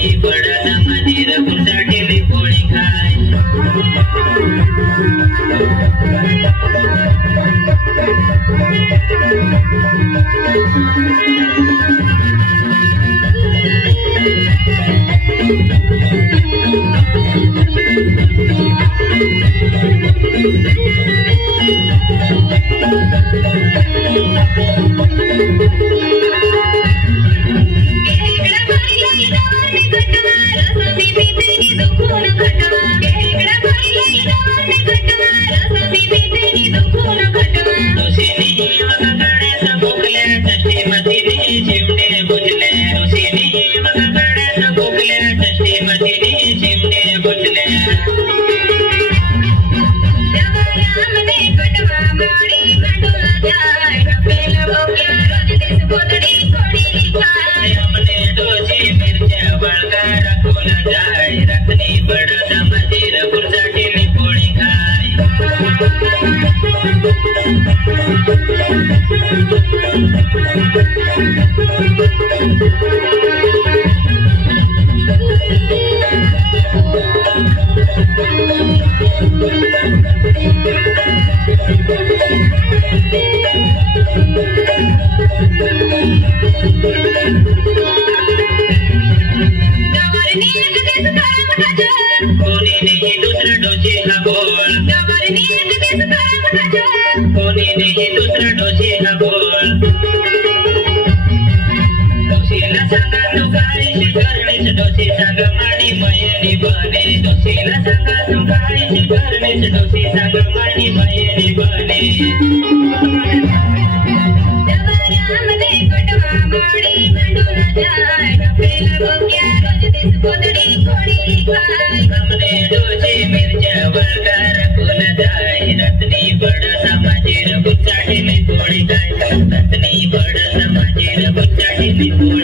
रत्नी बडा माझीर गुरसाठीली पोळी खाय रत्नी बडा माझीर गुरसाठीली पोळी खाय कोणी नाही दुसरा डोशी हा बोल कोणी नाही दुसरा डोशी हा बोल डोशीला सांगा तू काळीशी करणेच डोशी सांग माणी मयनी बने डोशीला सांगा तू काळीशी करणेच डोशी सांग माणी मयनी बने डोशी मिरच्या वळगार फुल जाय रत्नी बडा माझीर गुरसाठीली पोळी खाय रत्नी बडा माझीर गुरसाठीली पोळी